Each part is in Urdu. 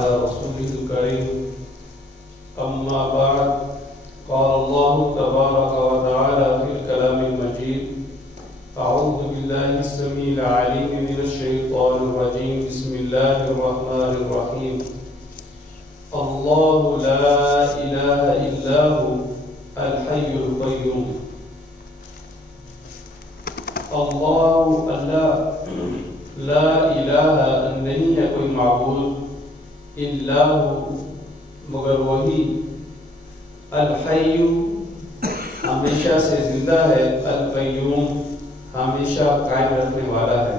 على رسوله الكريم أما بعد قال الله تبارك وتعالى في الكلام المجيد أعوذ بالله السميع العليم من الشيطان الرجيم بسم الله الرحمن الرحيم الله لا إله إلا هو الحي القيوم اللہ لا الہ نہیں ہے کوئی معبود الا ہو مگر وہی الحی ہمیشہ سے زندہ ہے القیوم ہمیشہ قائم رکھنے والا ہے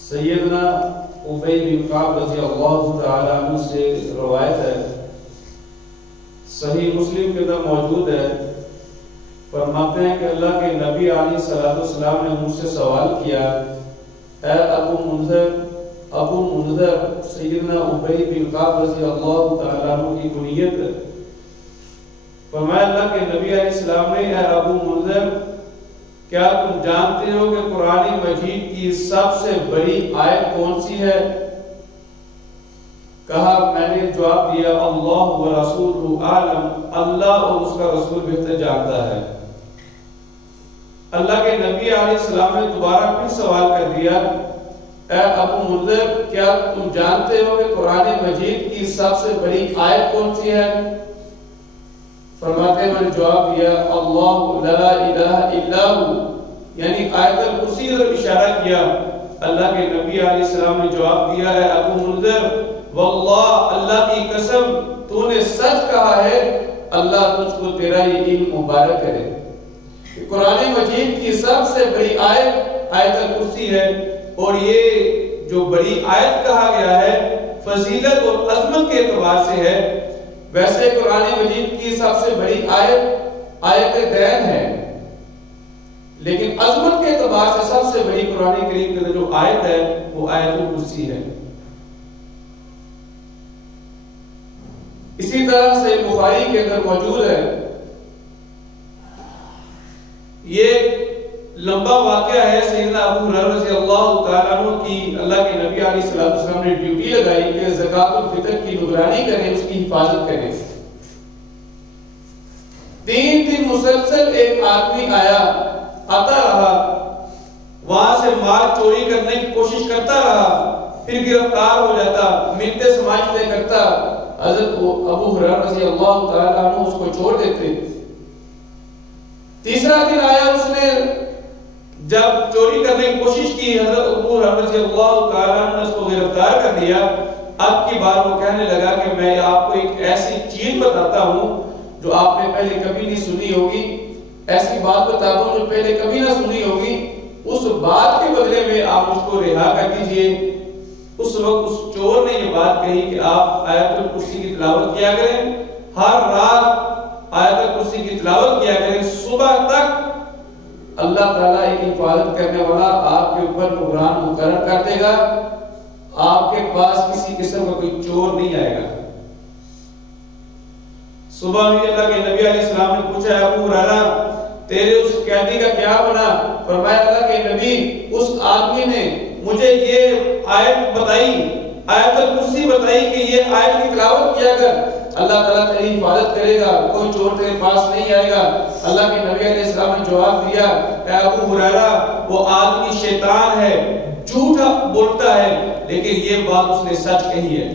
سیدنا ابی بن کعب رضی اللہ تعالی عنہ سے روایت ہے صحیح مسلم کے اندر موجود ہے فرماتے ہیں کہ اللہ کے نبی علیہ السلام نے مجھ سے سوال کیا اے ابو منذر سیدنا ابی بن کعب رضی اللہ تعالی عنہ کی کنیت فرمایا اللہ کے نبی علیہ السلام نے اے ابو منذر کیا تم جانتے ہو کہ قرآن مجید کی سب سے بڑی آیت کون سی ہے کہا میں نے جواب دیا اللہ و رسولہ عالم اللہ اور اس کا رسول بہتر جانتا ہے اللہ کے نبی علیہ السلام نے دوبارہ پھر سوال کر دیا اے ابو منذر کیا تم جانتے ہو کہ قرآن مجید کی سب سے بڑی آیت کون سی ہے فرماتے ہیں میں نے جواب دیا اللہ لا الہ الا ہو یعنی آیت الکرسی کی طرف اشارہ کیا اللہ کے نبی علیہ السلام نے جواب دیا ہے ابو منذر واللہ اللہ کی قسم تو نے سچ کہا ہے اللہ تجھ کو تیرا یہ علم مبارک کرے قرآن مجید کی سب سے بڑی آیت آیت الکرسی ہے اور یہ جو بڑی آیت کہا گیا ہے فضیلت اور عظمت کے اعتبار سے ہے ویسے قرآن مجید کی سب سے بڑی آیت دین ہے لیکن عظمت کے اعتبار سے سب سے بڑی قرآن کریم کے جو آیت ہے وہ آیت الکرسی ہے اسی طرح سے بخاری کے اندر موجود ہے یہ لمبا واقعہ ہے سیدنا ابو ہریرہ رضی اللہ تعالیٰ عنہ کی اللہ کے نبی علیہ السلام نے ڈیوٹی لگائی کہ زکوٰۃ الفطر کی نگرانی کریں اس کی حفاظت کریں 3 دن مسلسل ایک آدمی آتا رہا وہاں سے مال چوری کرنے کی کوشش کرتا رہا پھر گرفتار ہو جاتا منتیں سماجتیں کرتا حضرت ابو ہریرہ رضی اللہ تعالیٰ عنہ اس کو چھوڑ دیتے تیسرا دن آیا اس نے جب چوری کرنے کی کوشش کی حضرت ابو ہریرہ رضی اللہ تعالیٰ عنہ نے اس کو گرفتار کر دیا اب کی بار وہ کہنے لگا کہ میں آپ کو ایک ایسی چیز بتاتا ہوں جو آپ نے پہلے کبھی نہیں سنی ہوگی ایسی بات بتاتا ہوں جو پہلے کبھی نہ سنی ہوگی اس بات کے بدلے میں آپ مجھ کو رہا کر دیجئے اس وقت اس چور نے یہ بات کہی کہ آپ آیت الکرسی کی تلاوت کیا کریں ہر رات آیت الکرسی کی تلاوت کیا کریں صبح تک اللہ تعالیٰ ایک حفاظت کرنے والا آپ کے اوپر نگران مقرر کر دے گا آپ کے پاس کسی قسم کا کوئی چور نہیں آئے گا صبح میں اللہ کے نبی علیہ السلام نے پوچھا ابو ہریرہ تیرے اس قیدی کا کیا بنا فرمایا اللہ کے نبی اس آدمی نے مجھے یہ آیت بتائی آیت الکرسی بتائی کہ یہ آیت کی تلاوت کیا کر اللہ تعالیٰ تیری حفاظت کرے گا کوئی چور تیرے پاس نہیں آئے گا اللہ کے نبی علیہ السلام نے جواب دیا اے ابو ہریرہ وہ آدمی شیطان ہے جھوٹا بولتا ہے لیکن یہ بات اس نے سچ کہی ہے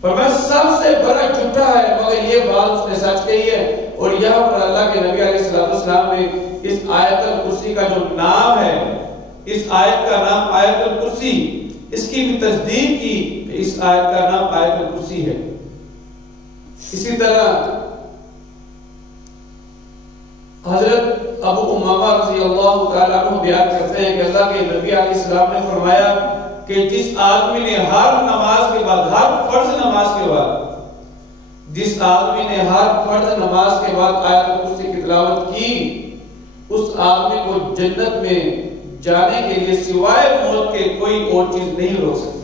فرمایا سب سے بڑا جھوٹا ہے مگر یہ بات اس نے سچ کہی ہے اور یہاں پر اللہ کے نبی علیہ السلام نے اس آیت الکرسی کا جو نام ہے اس آیت کا نام آیت الکرسی اس کی بھی تصدیق کی کہ اس آیت کا نام آیت الکرسی ہے اسی طرح حضرت ابو امامہ رضی اللہ تعالیٰ عنہ بیان کرتے ہیں کہ اللہ کے نبی علیہ السلام نے فرمایا کہ جس آدمی نے ہر نماز کے بعد ہر فرض نماز کے بعد جس آدمی نے ہر فرض نماز کے بعد آیت الکرسی کی تلاوت کی اس آدمی کو جنت میں جانے کے لیے سوائے موت کے کوئی اور چیز نہیں روک سکتی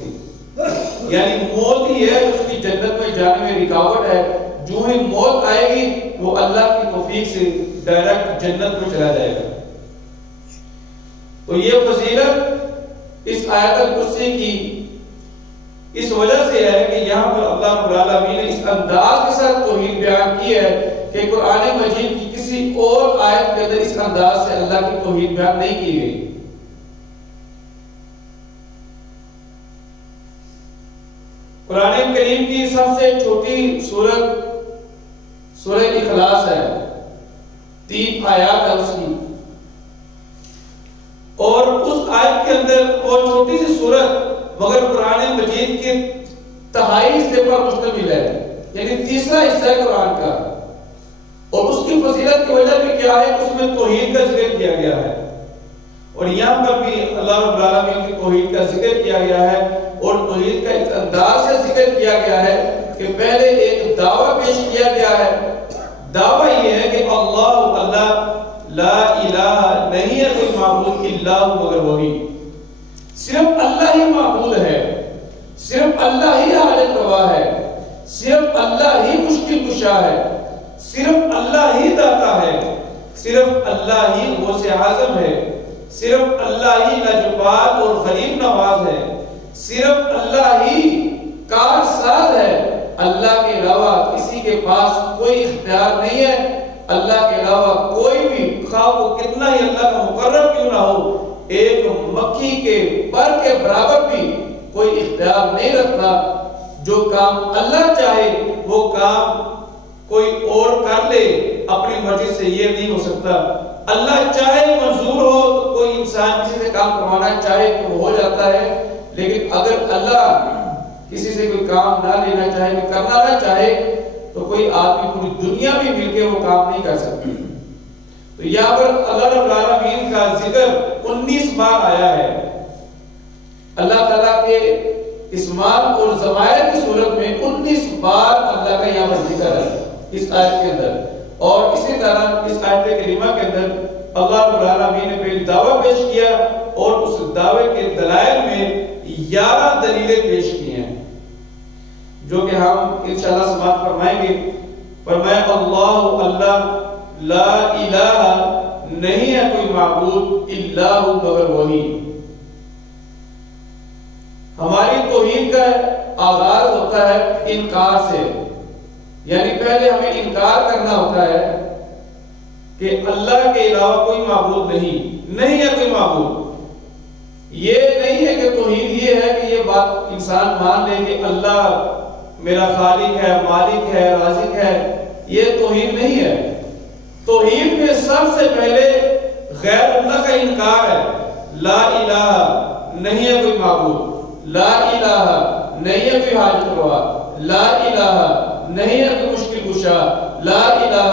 یعنی موت ہی ہے اس کی جنت میں جانے میں رکاوٹ ہے جو ہی موت آئے گی وہ اللہ کی توفیق سے ڈائریکٹ جنت میں چلا جائے گا۔ تو یہ فضیلت اس آیت الکرسی کی اس وجہ سے ہے کہ یہاں پر اللہ رب العالمین نے اس انداز کے ساتھ توحید بیان کی ہے کہ قرآن مجید کی کسی اور آیت کے اندر اس انداز سے اللہ کی توحید بیان نہیں کی گئی۔ قرآن کریم کی سب سے چھوٹی سورت سورہ اخلاص ہے، 3 آیات ہے اس کی، اور اس آیت کے اندر وہ چھوٹی سی سورت مگر قرآن مجید کے تہائی حصے پر مشتمل ہے، یعنی تیسرا حصہ ہے قرآن کا، اور اس کی فضیلت کی وجہ بھی کیا ہے؟ اس میں توحید کا ذکر کیا گیا ہے، اور یہاں پر بھی اللہ رب العالمین کی توحید کا ذکر کیا گیا ہے، اور توحید کا اس انداز سے ذکر کیا گیا ہے کہ پہلے ایک دعویٰ پیش کیا گیا ہے۔ دعویٰ یہ ہے کہ اللہ لا الہ نہیں ہے کوئی معبود الا ہو مگر وہی، صرف اللہ ہی معبود ہے، صرف اللہ ہی حاجت روا ہے، صرف اللہ ہی مشکل کشا ہے، صرف اللہ ہی داتا ہے، صرف اللہ ہی غوث اعظم ہے، صرف اللہ ہی نجبات اور غریب نواز ہے، صرف اللہ ہی کار ساز ہے، اللہ کے علاوہ کسی کے پاس کوئی اختیار نہیں ہے، اللہ کے علاوہ کوئی بھی خواہ وہ کتنا ہی اللہ کا مقرب کیوں نہ ہو، ایک مکھی کے پر کے برابر بھی کوئی اختیار نہیں رکھتا۔ جو کام اللہ چاہے وہ کام کوئی اور کر لے اپنی مرضی سے، یہ نہیں ہو سکتا۔ اللہ چاہے منظور ہو تو کوئی انسان کسی سے کام کروانا چاہے تو ہو جاتا ہے، لیکن اگر اللہ کسی سے کوئی کام نہ لینا چاہے، کوئی کرنا نہ چاہے، تو کوئی آدمی پوری دنیا بھی مل کے وہ کام نہیں کر سکتی۔ تو یہاں پر اللہ رب العالمین کا ذکر 19 بار آیا ہے۔ اللہ تعالیٰ کے اسماء اور ضمائر کی صورت میں 19 بار اللہ کا یہاں پر ذکر ہے اس آیت کے اندر، اور اسی طرح اس آیت کریمہ کے اندر اللہ رب العالمین نے پہلے دعویٰ پیش کیا اور اس دعوے کے دلائل میں 11 دلیلیں پیش کی ہیں جو کہ ہم انشاءاللہ سماعت فرمائیں گے۔ فرمایا اللہ لا الہ نہیں ہے کوئی معبود الا ہو مگر وہی۔ ہماری توحید کا آغاز ہوتا ہے انکار سے، یعنی پہلے ہمیں انکار کرنا ہوتا ہے کہ اللہ کے علاوہ کوئی معبود نہیں ہے کوئی معبود۔ یہ نہیں ہے کہ توحید یہ ہے کہ یہ بات انسان مان لے کہ اللہ میرا خالق ہے، مالک ہے، رازق ہے، یہ توحید نہیں ہے۔ توحید میں سب سے پہلے غیر اللہ کا انکار ہے۔ لا الہ نہیں ہے کوئی معبود، لا الہ نہیں ہے کوئی حاجت روا، لا الہ نہیں ہے کوئی مشکل کشا، لا الہ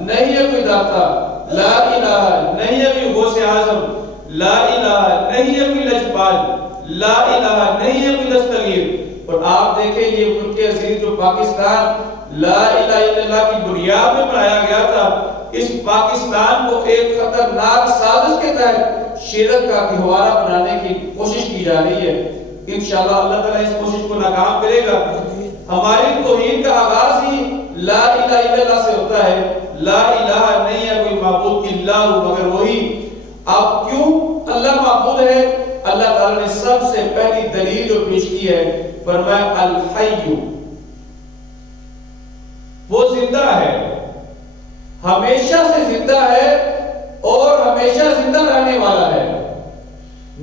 نہیں ہے کوئی داتا، لا الہ نہیں ہے کوئی غوث اعظم، لا الہ نہیں ہے کوئی لجپال، لا الہ نہیں ہے کوئی دستگیر۔ اور آپ دیکھیں یہ ملک عزیز جو پاکستان لا الہ الا اللہ کی بنیاد میں بنایا گیا تھا، اس پاکستان کو ایک خطرناک سازش کے تحت شرک کا گہوارہ بنانے کی کوشش کی جا رہی ہے۔ انشاءاللہ اللہ تعالیٰ اس کوشش کو ناکام کرے گا۔ ہماری توحید کا آغاز ہی لا الہ الا اللہ سے ہوتا ہے۔ لا الہ نہیں ہے کوئی معبود الا ہو مگر وہی۔ اب کیوں اللہ معبود ہے؟ اللہ تعالیٰ نے سب سے پہلی دلیل جو پیش کی ہے، فرمایا الحی، وہ زندہ ہے، ہمیشہ سے زندہ ہے اور ہمیشہ زندہ رہنے والا ہے،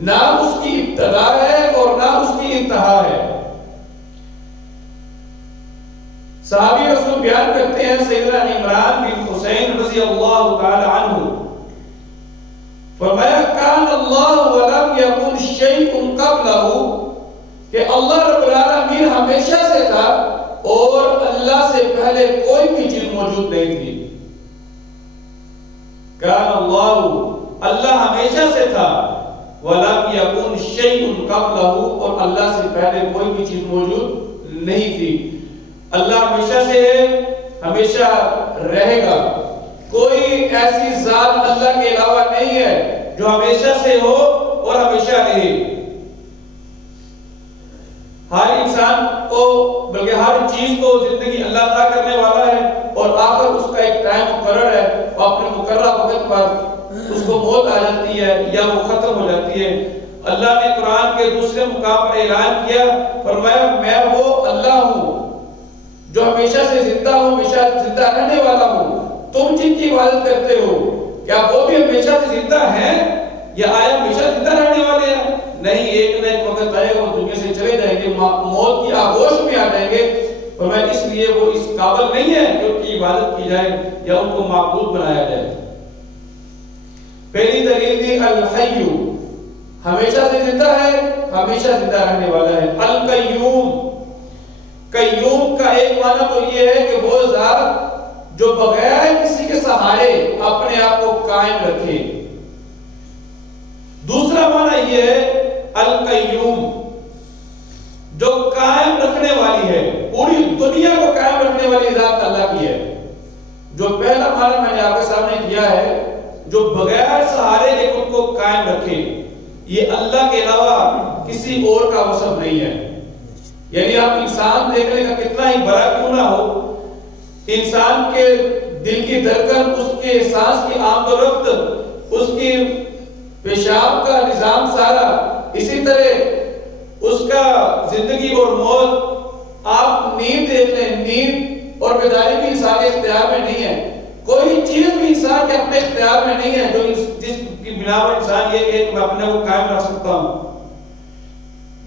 نہ اس کی ابتدا ہے اور نہ اس کی انتہا ہے۔ صحابی رسول بیان کرتے ہیں سیدنا عمران بن حسین رضی اللہ تعالی عنہ، فرمایا کان اللہ ولم یکن شیء قبلہ، کہ اللہ رب العالمین ہمیشہ سے تھا اور اللہ سے پہلے کوئی بھی چیز موجود نہیں تھی۔ کان اللہ ہمیشہ سے تھا، وَلَمْ يَكُنْ شَيْءٌ قَبْلَهُ، اور اللہ سے پہلے کوئی بھی چیز موجود نہیں تھی۔ اللہ ہمیشہ سے ہے، ہمیشہ رہے گا۔ کوئی ایسی ذات اللہ کے علاوہ نہیں ہے جو ہمیشہ سے ہو اور ہمیشہ رہے۔ ہر انسان کو بلکہ ہر چیز کو زندگی اللہ عطا کرنے والا ہے اور آخر اس کا ایک ٹائم مقرر ہے اور اپنے مقررہ وقت پر اس کو موت آ جاتی ہے یا وہ ختم ہو جاتی ہے۔ اللہ نے قرآن کے دوسرے مقام پر اعلان کیا، فرمایا میں وہ اللہ ہوں جو ہمیشہ سے زندہ ہوں، ہمیشہ زندہ رہنے والا ہوں۔ تم جن کی عبادت کرتے ہو کیا وہ بھی ہمیشہ سے زندہ ہیں یا آیا ہمیشہ زندہ رہنے والے ہیں؟ نہیں، ایک نہ ایک وقت آئے گا وہ دنیا سے چلے جائیں گے، موت کی آغوش میں آ جائیں گے۔ فرمایا اس لیے وہ اس قابل نہیں ہے کہ ان کی عبادت کی جائے یا ان کو معبود بنایا جائے۔ پہلی دلیل دی الحی، ہمیشہ سے زندہ ہے، ہمیشہ زندہ رہنے والا ہے۔ القیوم، قیوم کا ایک معنی تو یہ ہے کہ وہ ذات جو بغیر کسی کے سہارے اپنے آپ کو قائم رکھے۔ دوسرا معنی یہ ہے القیوم، جو قائم رکھنے والی ہے، پوری دنیا کو قائم رکھنے والی ذات اللہ کی ہے۔ جو پہلا معنی میں نے آپ کے سامنے کیا ہے، جو بغیر سہارے کے خود کو قائم رکھے، یہ اللہ کے علاوہ کسی اور کا وصف نہیں ہے۔ یعنی آپ انسان دیکھنے کا کتنا ہی بڑا کیوں نہ ہو، انسان کے دل کی دھڑکن، اس کے سانس کی آمد و رفت، اس کی پیشاب کا نظام سارا، اسی طرح اس کا زندگی اور موت، آپ نیند دیکھ لیں، نیند اور بیداری بھی انسان کے اختیار میں نہیں ہے۔ کوئی چیز بھی انسان کے اپنے اختیار میں نہیں ہے جو جس کی بنا پر انسان یہ کہ میں اپنے کو قائم رکھ سکتا ہوں۔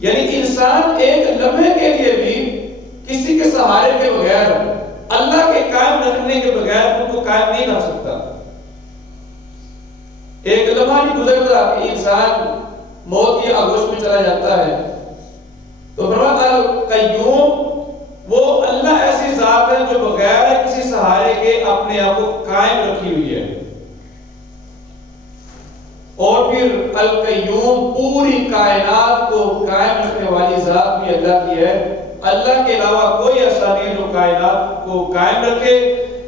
یعنی انسان ایک لمحے کے لیے بھی کسی کے سہارے کے بغیر، اللہ کے قائم رکھنے کے بغیر ان کو قائم نہیں رکھ سکتا۔ ایک لمحہ نہیں گزرتا کہ انسان موت کی آغوش میں چلا جاتا ہے۔ تو فرمایا القیوم، وہ اللہ ایسی ذات ہے جو بغیر کسی سہارے کے اپنے آپ کو قائم رکھی ہوئی ہے۔ اور پھر القیوم، پوری کائنات کو قائم رکھنے والی ذات بھی اللہ کی ہے۔ اللہ کے علاوہ کوئی ایسا نہیں جو کائنات کو قائم رکھے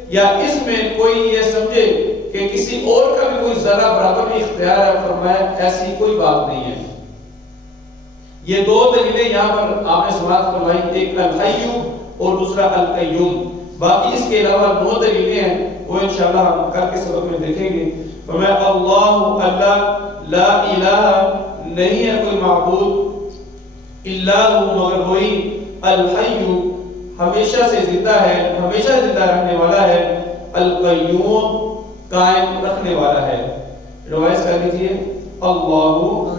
یا اس میں کوئی یہ سمجھے کہ کسی اور کا بھی کوئی ذرہ برابر بھی اختیار ہے۔ فرمایا ایسی کوئی بات نہیں ہے۔ یہ دو دلیلیں یہاں پر آپ نے سماعت فرمائی، ایک الحی اور دوسرا القیوم۔ باقی اس کے علاوہ 9 دلیلیں ہیں، وہ انشاءاللہ ہم کل کے سبق میں دیکھیں گے۔ فرمایا اللہ، اللہ، لا الہ، نہیں ہے کوئی معبود، الا ہو، مگر وہی، الحی، ہمیشہ سے زندہ ہے، ہمیشہ زندہ رہنے والا ہے، القیوم، قائم رکھنے والا ہے۔ روایت کر لیجئے، اللہ